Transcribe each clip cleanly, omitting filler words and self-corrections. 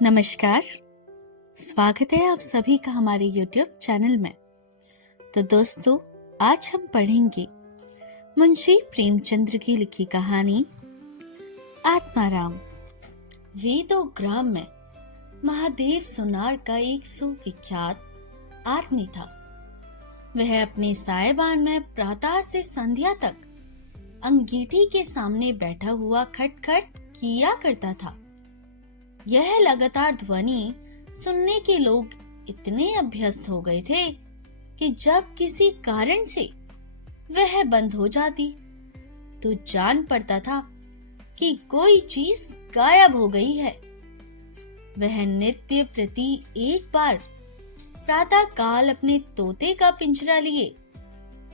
नमस्कार। स्वागत है आप सभी का हमारे YouTube चैनल में। तो दोस्तों, आज हम पढ़ेंगे मुंशी प्रेमचंद्र की लिखी कहानी आत्माराम। वेदो ग्राम में महादेव सुनार का एक सुविख्यात आदमी था। वह अपने सायबान में प्रातः से संध्या तक अंगीठी के सामने बैठा हुआ खटखट किया करता था। यह लगातार ध्वनि सुनने के लोग इतने अभ्यस्त हो गए थे कि जब किसी कारण से वह बंद हो जाती तो जान पड़ता था कि कोई चीज गायब हो गई है। वह नित्य प्रति एक बार प्रातः काल अपने तोते का पिंजरा लिए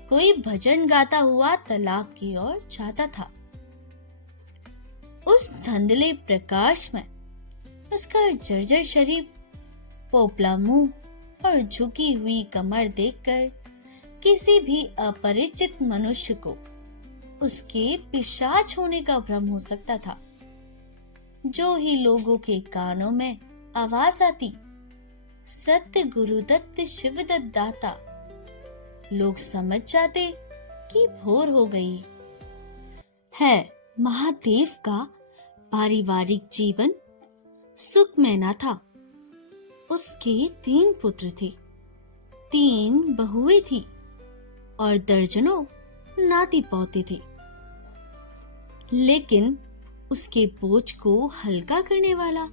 कोई भजन गाता हुआ तालाब की ओर जाता था। उस धुंधले प्रकाश में उसका जर्जर शरीर, पोपला मुंह और झुकी हुई कमर देखकर किसी भी अपरिचित मनुष्य को उसके पिशाच होने का भ्रम हो सकता था। जो ही लोगों के कानों में आवाज आती, सत्य गुरुदत्त शिवदत्त दाता, लोग समझ जाते कि भोर हो गई है। महादेव का पारिवारिक जीवन सुखमय न था। उसके 3 पुत्र थे, 3 बहुएं थी और दर्जनों नाती पोते थे। लेकिन उसके बोझ को हल्का करने वाला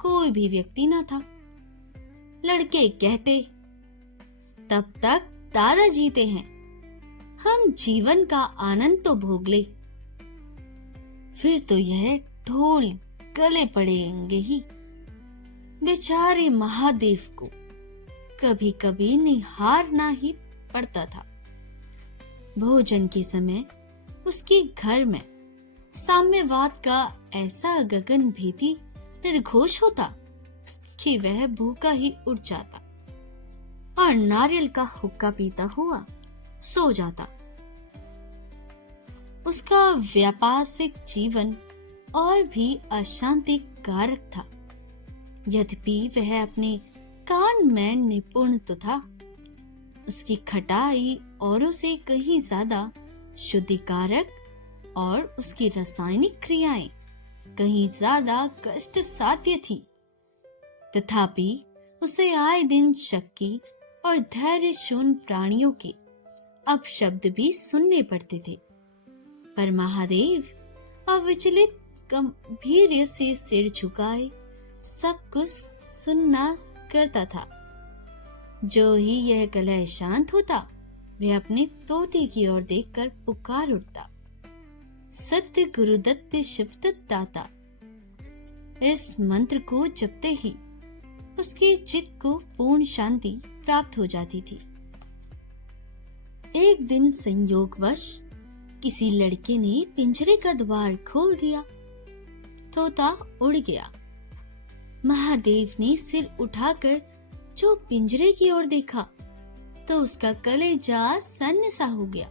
कोई भी व्यक्ति न था। लड़के कहते, तब तक दादा जीते हैं, हम जीवन का आनंद तो भोग ले, फिर तो यह ढोल गले पड़ेंगे ही। बेचारे महादेव को कभी कभी निहारना ही पड़ता था। भोजन के समय उसके घर में साम्यवाद का ऐसा गगन भेदी निर्घोष होता कि वह भूखा ही उठ जाता और नारियल का हुक्का पीता हुआ सो जाता। उसका व्यापारिक जीवन और भी अशांति कारक था। यद्यपि वह अपने काम में निपुण तो था, उसकी खटाई औरों से कहीं ज्यादा शुद्धिकारक और उसकी रासायनिक क्रियाएं कहीं ज्यादा कष्ट साध्य थी। तथापि उसे आए दिन शक्की और धैर्य शून्य प्राणियों के अपशब्द भी सुनने पड़ते थे। पर महादेव अविचलित गंभीर्य से सिर झुकाए सब कुछ सुनना करता था। जो ही यह कलह शांत होता, वह अपने तोते की ओर देखकर पुकार उठता, सत्य गुरुदत्त शिवदत्त दाता। इस मंत्र को जपते ही उसके चित्त को पूर्ण शांति प्राप्त हो जाती थी। एक दिन संयोगवश किसी लड़के ने पिंजरे का द्वार खोल दिया। तोता उड़ गया। महादेव ने सिर उठाकर जो पिंजरे की ओर देखा तो उसका कलेजा सन्न सा हो गया।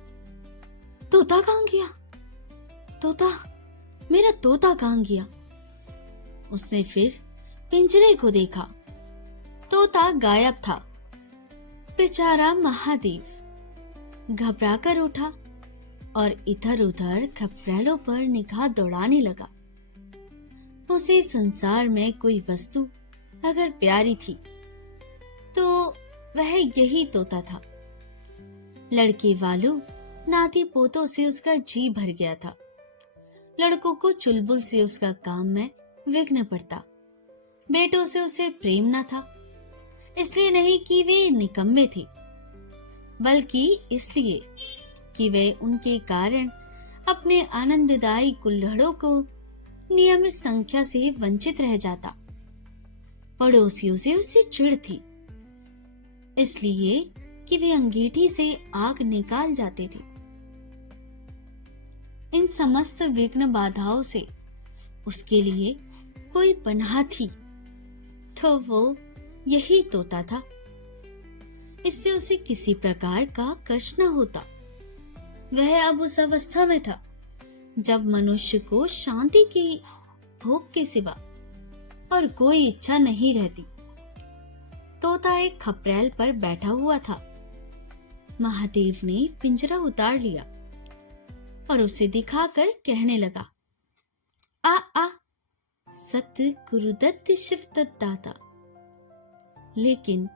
तोता कहाँ गया? तोता, मेरा तोता कहाँ गया? उसने फिर पिंजरे को देखा। तोता गायब था। बेचारा महादेव घबरा कर उठा और इधर उधर खप्रेलों पर निगाह दौड़ाने लगा। उसे संसार में कोई वस्तु अगर प्यारी थी तो वह यही तोता था। लड़के वालों नाती पोतों से उसका जी भर गया था। लड़कों को चुलबुल से उसका काम में विघ्न पड़ता। बेटों से उसे प्रेम न था, इसलिए नहीं कि वे निकम्मे थे, बल्कि इसलिए कि वे उनके कारण अपने आनंददायी कुल्हड़ों को नियमित संख्या से वंचित रह जाता। पड़ोसियों से उसे चिढ़ थी, इसलिए कि वे अंगीठी से आग निकाल जाते थे। इन समस्त विघ्न बाधाओं से उसके लिए कोई पनाह थी तो वो यही तोता था। इससे उसे किसी प्रकार का कष्ट न होता। वह अब उस अवस्था में था जब मनुष्य को शांति की भोग के सिवा और कोई इच्छा नहीं रहती। तोता एक खपरेल पर बैठा हुआ था। महादेव ने पिंजरा उतार लिया और उसे दिखाकर कहने लगा, आ आ सत गुरुदत्त शिव दाता। लेकिन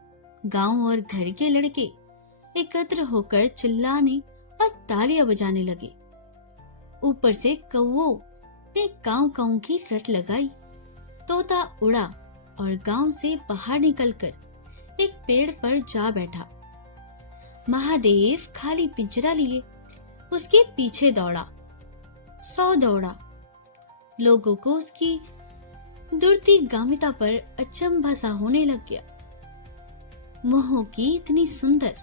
गांव और घर के लड़के एकत्र होकर चिल्लाने और तालियां बजाने लगे। ऊपर से कौवों ने काऊ काऊ की रट लगाई। तोता उड़ा और गांव से बाहर निकलकर एक पेड़ पर जा बैठा। महादेव खाली पिंजरा लिए उसके पीछे दौड़ा, सौ दौड़ा। लोगों को उसकी दुर्ती गामिता पर अचंभा सा होने लग गया। मोह की इतनी सुंदर,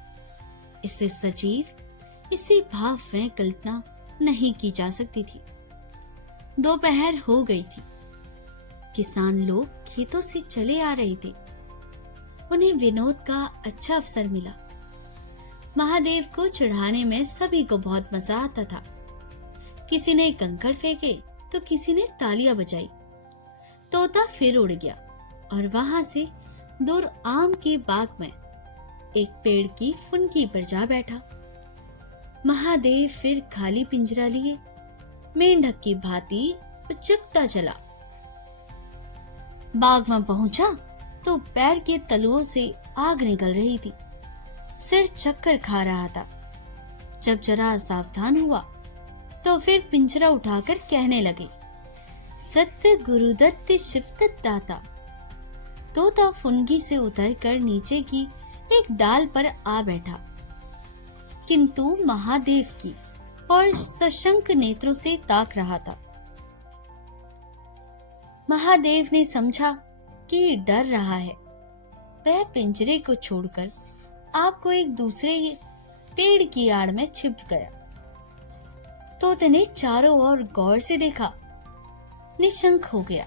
इससे सजीव, इससे भावमय कल्पना नहीं की जा सकती थी। दोपहर हो गई थी। किसान लोग खेतों से चले आ रहे थे। उन्हें विनोद का अच्छा अवसर मिला। महादेव को चढ़ाने में सभी को बहुत मजा आता था। किसी ने कंकड़ फेंके तो किसी ने तालियां बजाई। तोता फिर उड़ गया और वहां से दूर आम के बाग में एक पेड़ की फुनकी पर जा बैठा। महादेव फिर खाली पिंजरा लिए मेंढक की भांति उचकता चला। बाग में पहुंचा तो पैर के तलुओं से आग निकल रही थी। सिर चक्कर खा रहा था। जब जरा सावधान हुआ तो फिर पिंजरा उठाकर कहने लगे, सत्य गुरुदत्त शिवदत्त दाता। तोता फुनगी से उतरकर नीचे की एक डाल पर आ बैठा, किंतु महादेव की और सशंक नेत्रों से ताक रहा था। महादेव ने समझा कि डर रहा है। वह पिंजरे को छोड़कर आपको एक दूसरे पेड़ की आड़ में छिप गया। तोते ने चारों ओर गौर से देखा, निशंक हो गया,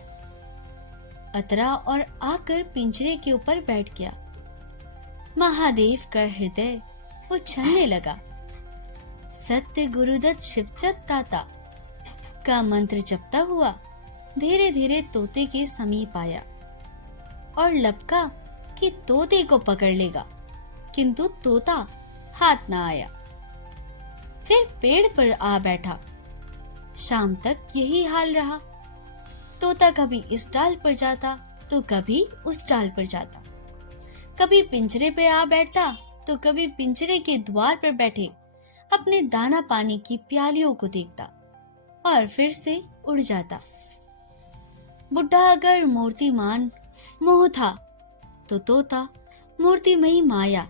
अतरा और आकर पिंजरे के ऊपर बैठ गया। महादेव का हृदय उछलने लगा। सत्य गुरुदत्त शिवदत्त दाता का मंत्र जपता हुआ धीरे धीरे तोते के समीप आया और लपका कि तोते को पकड़ लेगा, किंतु तोता हाथ ना आया। फिर पेड़ पर आ बैठा। शाम तक यही हाल रहा। तोता कभी इस डाल पर जाता तो कभी उस डाल पर जाता। कभी पिंजरे पे आ बैठता तो कभी पिंजरे के द्वार पर बैठे अपने दाना पानी की प्यालियों को देखता और फिर से उड़ जाता। बुढ़ा अगर मूर्तिमान मोह था तो तोता मूर्तिमयी माया।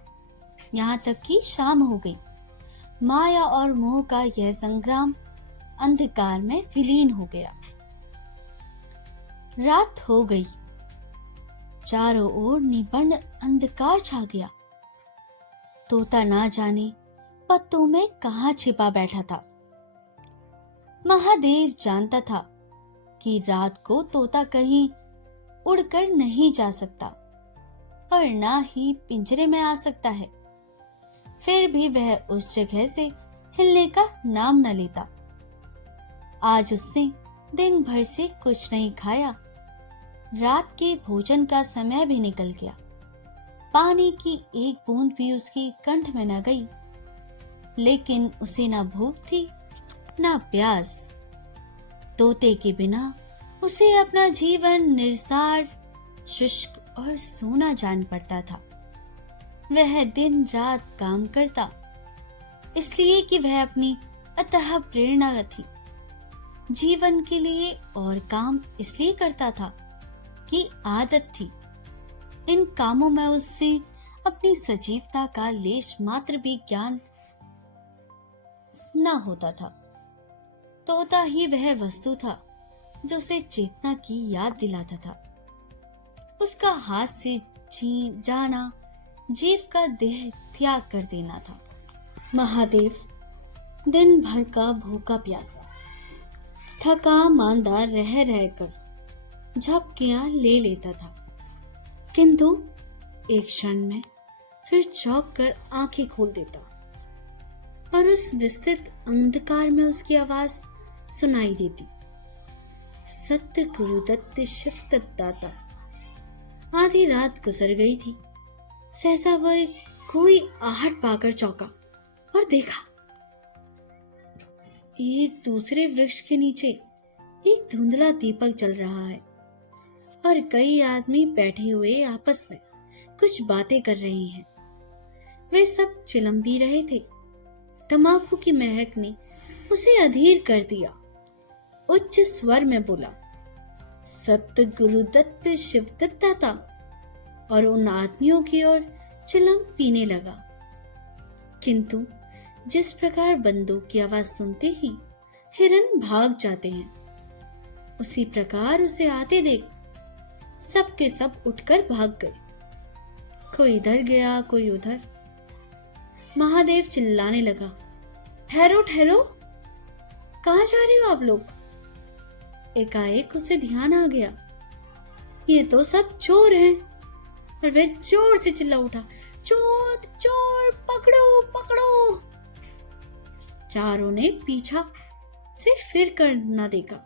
यहाँ तक कि शाम हो गई। माया और मोह का यह संग्राम अंधकार में विलीन हो गया। रात हो गई। चारों ओर निबंध अंधकार छा गया। तोता ना जाने पत्तों में कहां छिपा बैठा था। महादेव जानता था कि रात को तोता कहीं उड़कर नहीं जा सकता और ना ही पिंजरे में आ सकता है। फिर भी वह उस जगह से हिलने का नाम न लेता। आज उसने दिन भर से कुछ नहीं खाया। रात के भोजन का समय भी निकल गया। पानी की एक बूंद भी उसकी कंठ में न गई। लेकिन उसे ना भूख थी ना प्यास। तोते के बिना उसे अपना जीवन निर्सार, शुष्क और सूना जान पड़ता था। वह दिन रात काम करता इसलिए कि वह अपनी अतः प्रेरणा थी। जीवन के लिए और काम इसलिए करता था कि आदत थी। इन कामों में उससे अपनी सजीवता का लेश मात्र भी ज्ञान न होता था। तोता ही वह वस्तु था जो उसे चेतना की याद दिलाता था। उसका हाथ से जाना जीव का देह त्याग कर देना था। महादेव दिन भर का भूखा प्यासा, थका मांदा रह रहकर झपकियां ले लेता था, किंतु एक क्षण में फिर चौंक कर आंखें खोल देता और उस विस्तृत अंधकार में उसकी आवाज सुनाई देती। सत्य गुरुदत्त शिव तत्दाता। आधी रात गुजर गई थी। सहसा वह कोई आहट पाकर चौंका और देखा एक दूसरे वृक्ष के नीचे एक धुंधला दीपक जल रहा है और कई आदमी बैठे हुए आपस में कुछ बातें कर रहे हैं। वे सब चिलम पी रहे थे। तंबाकू की महक ने उसे अधीर कर दिया। उच्च स्वर में बोला, सत्य गुरुदत्त शिव दत्ता, और उन आदमियों की ओर चिलम पीने लगा। किंतु जिस प्रकार बंदूक की आवाज सुनते ही हिरन भाग जाते हैं, उसी प्रकार उसे आते देख सब के सब उठकर भाग गए। कोई इधर गया, कोई उधर। महादेव चिल्लाने लगा, ठहरो ठहरो, कहाँ जा रहे हो आप लोग? एकाएक उसे ध्यान आ गया, ये तो सब चोर हैं। और वह जोर से चिल्ला उठा, चोर चोर, पकड़ो पकड़ो। चारों ने पीछा से फिर कर न देखा।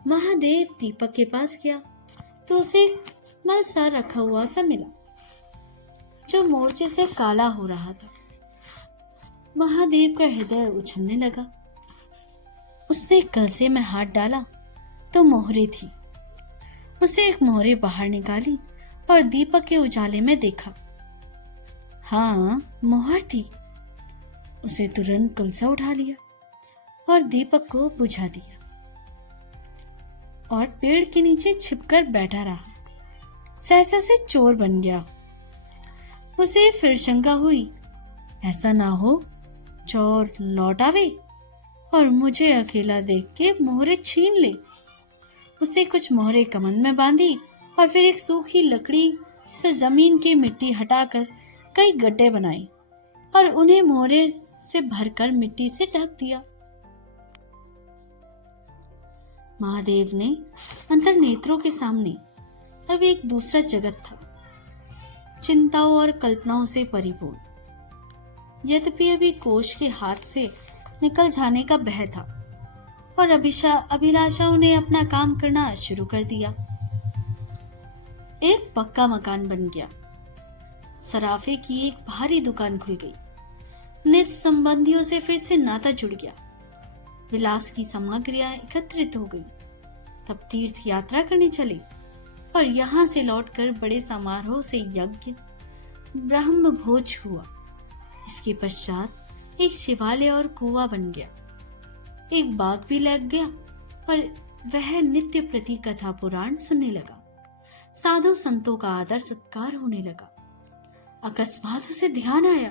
महादेव दीपक के पास गया तो उसे मल सा रखा हुआ सा मिला जो मोर्चे से काला हो रहा था। महादेव का हृदय उछलने लगा। उसने कलसे में हाथ डाला तो मोहरे थी। उसे एक मोहरे बाहर निकाली और दीपक के उजाले में देखा। हाँ, मोहर थी। उसे तुरंत कलसा उठा लिया और दीपक को बुझा दिया और पेड़ के नीचे छिपकर बैठा रहा। सहसा से चोर बन गया। उसे फिर शंका हुई, ऐसा ना हो चोर लौट आवे और मुझे अकेला देख के मोहरे छीन ले। उसे कुछ मोहरे कमंद में बांधी और फिर एक सूखी लकड़ी से जमीन की मिट्टी हटाकर कई गड्ढे बनाए और उन्हें मोहरे से भरकर मिट्टी से ढक दिया। महादेव ने अंतर नेत्रों के सामने अब एक दूसरा जगत था, चिंताओं और कल्पनाओं से परिपूर्ण। यद्यपि अभी कोश के हाथ से निकल जाने का भय था और अभिलाषाओं ने अपना काम करना शुरू कर दिया। एक पक्का मकान बन गया। सराफे की एक भारी दुकान खुल गई। निस्संबंधियों से फिर से नाता जुड़ गया। विलास की सामग्रियां एकत्रित हो गई। तब तीर्थ यात्रा करने चले और यहां से लौटकर बड़े समारोह से यज्ञ ब्रह्म भोज हुआ। इसके पश्चात एक शिवालय और कुआं बन गया। एक बाग भी लग गया और वह नित्य प्रति कथा पुराण सुनने लगा। साधु संतों का आदर सत्कार होने लगा। अकस्मात उसे ध्यान आया,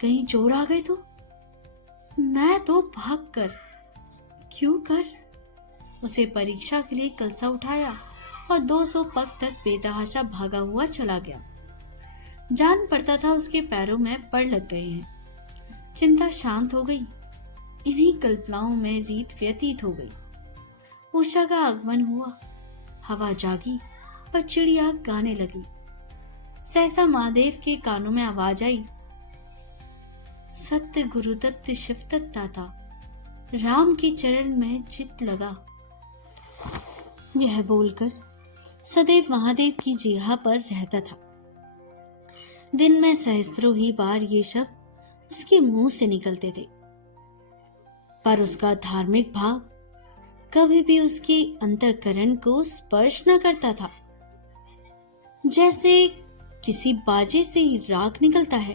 कहीं चोर आ गए तो? मैं तो भाग कर क्यों कर? उसे परीक्षा के लिए कलसा उठाया और 200 पग तक बेतहाशा भागा हुआ चला गया। जान पड़ता था उसके पैरों में पड़ लग गए हैं। चिंता शांत हो गई। इन्हीं कल्पनाओं में रीत व्यतीत हो गई। उषा का आगमन हुआ। हवा जागी और चिड़िया गाने लगी। सहसा महादेव के कानों में आवाज आई, सत्य गुरुदत्त शिव तत्दाता, राम के चरण में चित लगा। यह बोलकर सदैव महादेव की जिह्वा पर रहता था। दिन में सहस्त्रों ही बार ये शब्द उसके मुंह से निकलते थे, पर उसका धार्मिक भाव कभी भी उसके अंतःकरण को स्पर्श न करता था। जैसे किसी बाजे से राग निकलता है,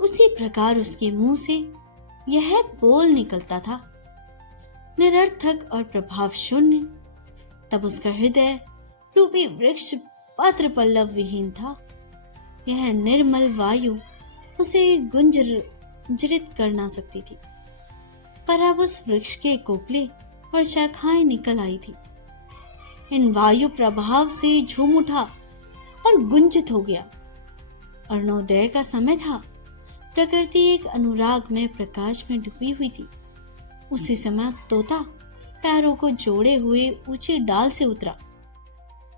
उसी प्रकार उसके मुंह से यह बोल निकलता था, निरर्थक और प्रभाव शून्य। तब उसका हृदय रूपी वृक्ष पत्र पल्लव विहीन था। यह निर्मल वायु उसे गुंजरित कर ना सकती थी, पर अब उस वृक्ष के कोपले और शाखाएं निकल आई थी। इन वायु प्रभाव से झूम उठा और गुंजित हो गया। अरुणोदय का समय था। प्रकृति एक अनुराग में प्रकाश में डूबी हुई थी। उसी समय तोता पैरों को जोड़े हुए ऊंची डाल से उतरा,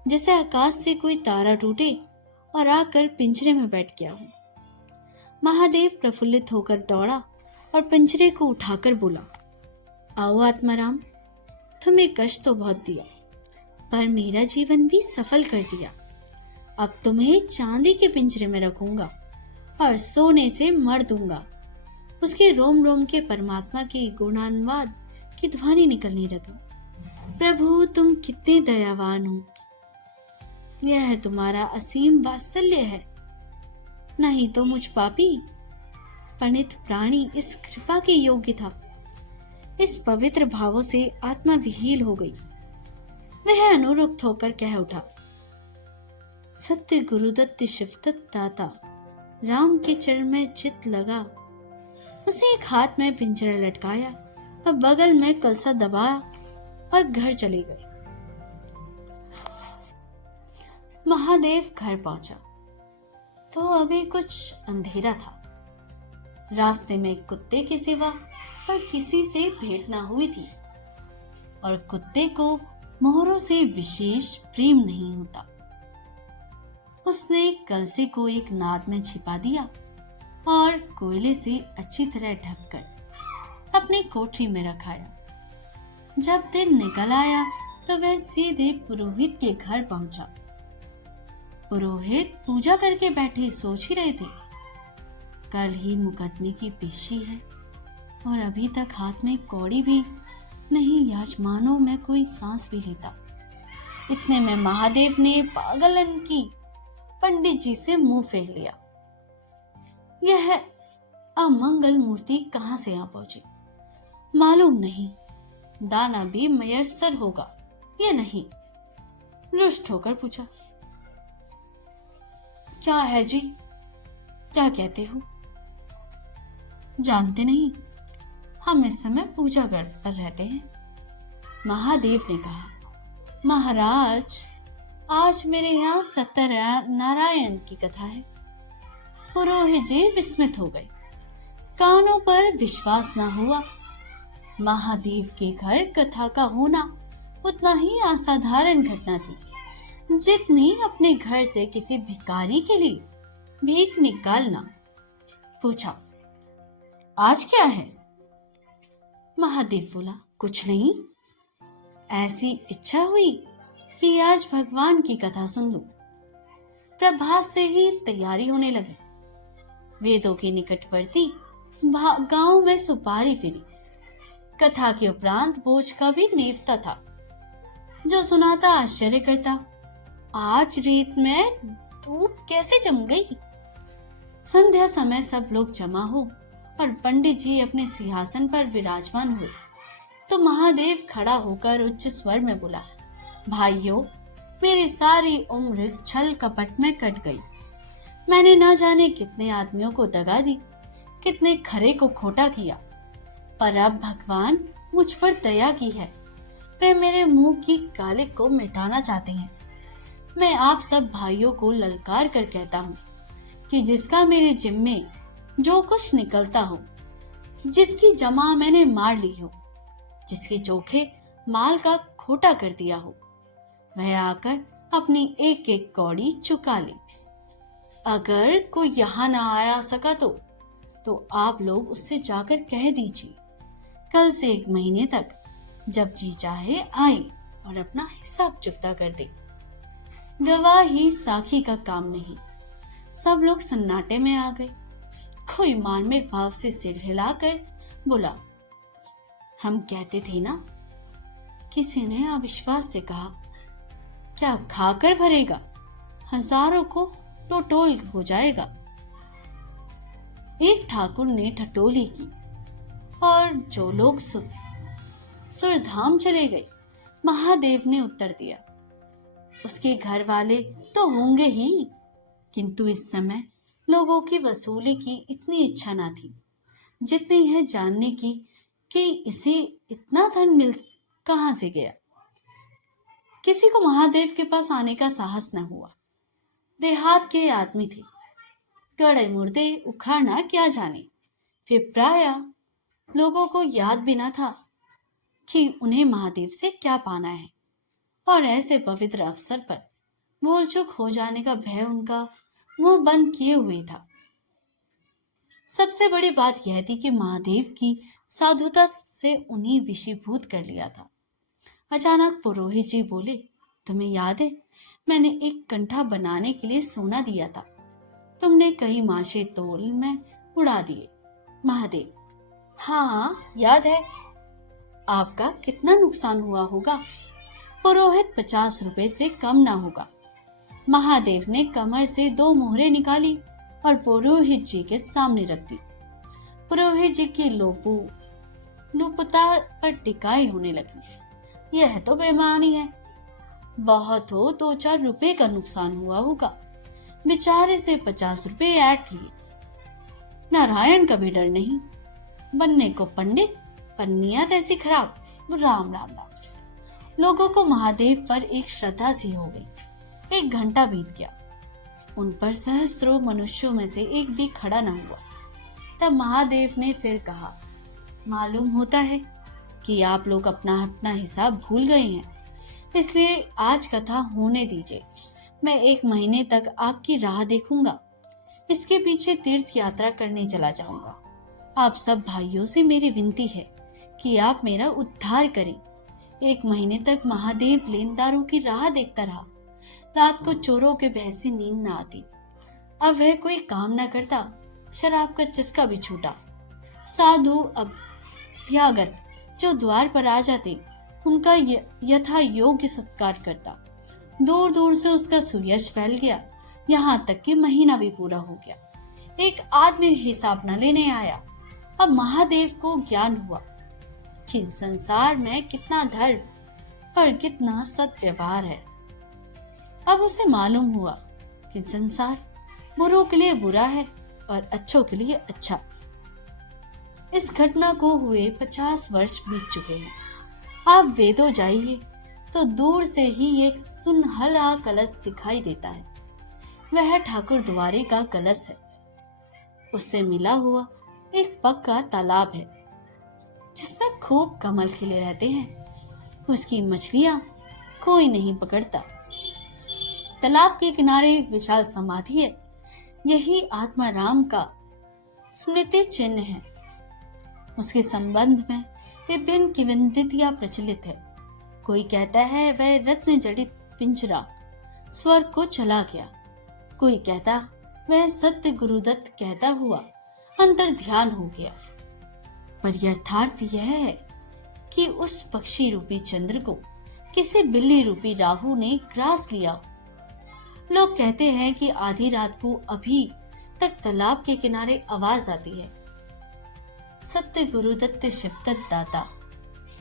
जैसे आकाश से कोई तारा टूटे और आकर पिंजरे में बैठ गया हो। महादेव प्रफुल्लित होकर दौड़ा और पिंजरे को उठाकर बोला, आओ आत्माराम, तुम्हें कष्ट तो बहुत दिया, पर मेरा जीवन भी सफल कर दिया। अब तुम्हें चांदी के पिंजरे में रखूंगा और सोने से मर दूंगा। उसके रोम रोम के परमात्मा के गुणानुवाद की ध्वनि निकलने लगी। प्रभु, तुम कितने दयावान हो। यह तुम्हारा असीम वात्सल्य है, नहीं तो मुझ पापी पणित प्राणी इस कृपा के योग्य था। इस पवित्र भावों से आत्मा विहील हो गई। वह अनुरुक्त होकर कह उठा, सत्य गुरुदत्त शिवदत्त दाता, राम के चरण में चित लगा। उसे एक हाथ में पिंजरा लटकाया और बगल में कलसा दबाया और घर चले गए। महादेव घर पहुंचा तो अभी कुछ अंधेरा था। रास्ते में कुत्ते के सिवा और किसी से भेंट न हुई थी और कुत्ते को मोहरों से विशेष प्रेम नहीं होता। उसने कलसे को एक नाद में छिपा दिया और कोयले से अच्छी तरह ढककर अपनी कोठरी में रखाया। जब दिन निकल आया तो वह सीधे पुरोहित के घर पहुंचा। पुरोहित पूजा करके बैठे सोच ही रहे थे, कल ही मुकदमे की पेशी है और अभी तक हाथ में कौड़ी भी नहीं, यजमानों में कोई सांस भी लेता। इतने में महादेव ने पागलन की पंडित जी से मुंह फेर लिया। यह अमंगल मूर्ति कहां से आ पहुंची मालूम नहीं, दाना भी मयस्सर होगा या नहीं। रुष्ट होकर पूछा, क्या है जी, क्या कहते हो? जानते नहीं, हम इस समय पूजा घर पर रहते हैं। महादेव ने कहा, महाराज, आज मेरे यहाँ सत्यनारायण की कथा है। पुरोहित जी विस्मित हो गए, कानों पर विश्वास न हुआ। महादेव के घर कथा का होना उतना ही असाधारण घटना थी जितनी अपने घर से किसी भिखारी के लिए भीख निकालना। पूछा, आज क्या है? महादेव बोला, कुछ नहीं, ऐसी इच्छा हुई कि आज भगवान की कथा सुन लूं। प्रभात से ही तैयारी होने लगी। वेदों के निकटवर्ती गांव में सुपारी फिरी। कथा के उपरांत बोझ का भी नेवता था। जो सुनाता आश्चर्य करता, आज रेत में धूप कैसे जम गई? संध्या समय सब लोग जमा हो और पंडित जी अपने सिंहासन पर विराजमान हुए तो महादेव खड़ा होकर उच्च स्वर में बोला, भाइयों, मेरी सारी उम्र छल कपट में कट गई। मैंने ना जाने कितने आदमियों को दगा दी, कितने खरे को खोटा किया, पर अब भगवान मुझ पर दया की है। वे मेरे मुंह की कालिक को मिटाना चाहते हैं। मैं आप सब भाइयों को ललकार कर कहता हूँ कि जिसका मेरे जिम्मे जो कुछ निकलता हो, जिसकी जमा मैंने मार ली हो, जिसके चोखे माल का खोटा कर दिया हो, वह आकर अपनी एक एक कौड़ी चुका ले। अगर कोई यहाँ ना आया सका तो आप लोग उससे जाकर कह दीजिए, कल से 1 महीने तक जब जी चाहे आए और अपना हिसाब चुकता कर दे। गवाही साखी का काम नहीं। सब लोग सन्नाटे में आ गए। कोई मार्मिक भाव से सिर हिलाकर बोला, हम कहते थे ना। किसी ने अविश्वास से कहा, क्या खाकर भरेगा? हजारों को टटोल हो जाएगा। एक ठाकुर ने ठटोली की और जो लोग सुरधाम चले गए। महादेव ने उत्तर दिया, उसके घर वाले तो होंगे ही, किंतु इस समय लोगों की वसूली की इतनी इच्छा न थी जितनी यह जानने की कि इसे इतना धन मिल कहां से गया। किसी को महादेव के पास आने का साहस न हुआ। देहात के आदमी थे, गड़े मुर्दे उखाड़ना क्या जाने। फिर प्राय लोगों को याद भी न था कि उन्हें महादेव से क्या पाना है, और ऐसे पवित्र अवसर पर भूल चूक हो जाने का भय उनका मुंह बंद किए हुए था। सबसे बड़ी बात यह थी कि महादेव की साधुता से उन्हें विशीभूत कर लिया था। अचानक पुरोहित जी बोले, तुम्हें याद है, मैंने एक कंठा बनाने के लिए सोना दिया था, तुमने कई माशे तोल में उड़ा दिए। महादेव, हाँ याद है। आपका कितना नुकसान हुआ होगा? पुरोहित, 50 रुपए से कम ना होगा। महादेव ने कमर से 2 मोहरें निकाली और पुरोहित जी के सामने रख दी। पुरोहित जी की लुपता पर टिकाई होने लगी। यह तो बेईमानी है, बहुत हो 2-4 रुपए का नुकसान हुआ होगा। बेचारे से 50 रुपए ऐंठ लिए। नारायण का भी डर नहीं, बनने को पंडित पर नियत ऐसी खराब। राम राम राम। लोगों को महादेव पर एक श्रद्धा सी हो गई। 1 घंटा बीत गया, उन पर सहस्त्रों मनुष्यों में से एक भी खड़ा न हुआ। तब महादेव ने फिर कहा, मालूम होता है कि आप लोग अपना अपना हिसाब भूल गए हैं, इसलिए आज कथा होने दीजिए। मैं 1 महीने तक आपकी राह देखूंगा, इसके पीछे तीर्थ यात्रा करने चला जाऊंगा। आप सब भाइयों से मेरी विनती है कि आप मेरा उद्धार करें। 1 महीने तक महादेव लेनदारों की राह देखता रहा। रात को चोरों के भय से नींद न आती। अब वह कोई काम न करता, शराब का चस्का भी छूटा। साधु अभ्यागत जो द्वार पर आ जाते, उनका यथा योग्य सत्कार करता। दूर दूर से उसका सुयश फैल गया, यहाँ तक कि महीना भी पूरा हो गया। एक आदमी हिसाब न लेने आया। अब महादेव को ज्ञान हुआ कि संसार में कितना धर्म और कितना सद्व्यवहार है। अब उसे मालूम हुआ कि संसार बुरों के लिए बुरा है और अच्छों के लिए अच्छा। इस घटना को हुए 50 वर्ष बीत चुके हैं। आप वेदों जाइए तो दूर से ही एक सुनहला कलश दिखाई देता है। वह ठाकुर द्वारे का कलश है। उससे मिला हुआ एक पक्का तालाब है जिसमें खूब कमल खिले रहते हैं। उसकी मछलियां कोई नहीं पकड़ता। तालाब के किनारे एक विशाल समाधि है। यही आत्माराम का स्मृति चिन्ह है। उसके संबंध में विभिन्न किंवदंतियां प्रचलित है। कोई कहता है वह रत्न जड़ित पिंजरा स्वर्ग को चला गया। कोई कहता वह सत्य गुरुदत्त कहता हुआ अंतर ध्यान हो गया। पर यथार्थ यह है कि उस पक्षी रूपी चंद्र को किसी बिल्ली रूपी राहु ने ग्रास लिया। लोग कहते हैं कि आधी रात को अभी तक तालाब के किनारे आवाज आती है, सत्य गुरुदत्त शिवदत्त दाता,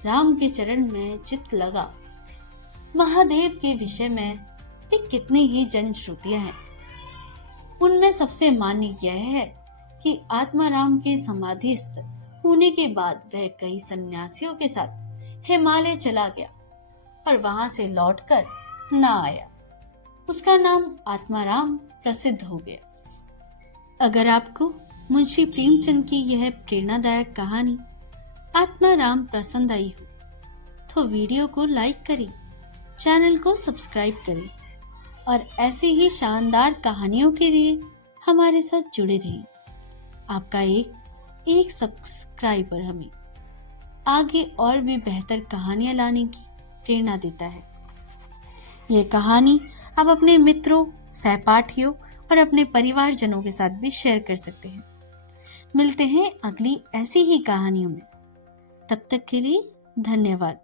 राम के चरण में चित लगा। महादेव के विषय में भी कितनी ही जनश्रुतियां हैं। उनमें सबसे मान्य यह है कि आत्माराम के समाधिस्थ होने के बाद वह कई सन्यासियों के साथ हिमालय चला गया और वहां से लौटकर न आया। उसका नाम आत्माराम प्रसिद्ध हो गया। अगर आपको मुंशी प्रेमचंद की यह प्रेरणादायक कहानी आत्माराम पसंद आई हो तो वीडियो को लाइक करें, चैनल को सब्सक्राइब करें और ऐसी ही शानदार कहानियों के लिए हमारे साथ जुड़े रहें। आपका एक सब्सक्राइबर हमें आगे और भी बेहतर कहानियां लाने की प्रेरणा देता है। यह कहानी आप अपने मित्रों, सहपाठियों और अपने परिवारजनों के साथ भी शेयर कर सकते हैं। मिलते हैं अगली ऐसी ही कहानियों में। तब तक के लिए धन्यवाद।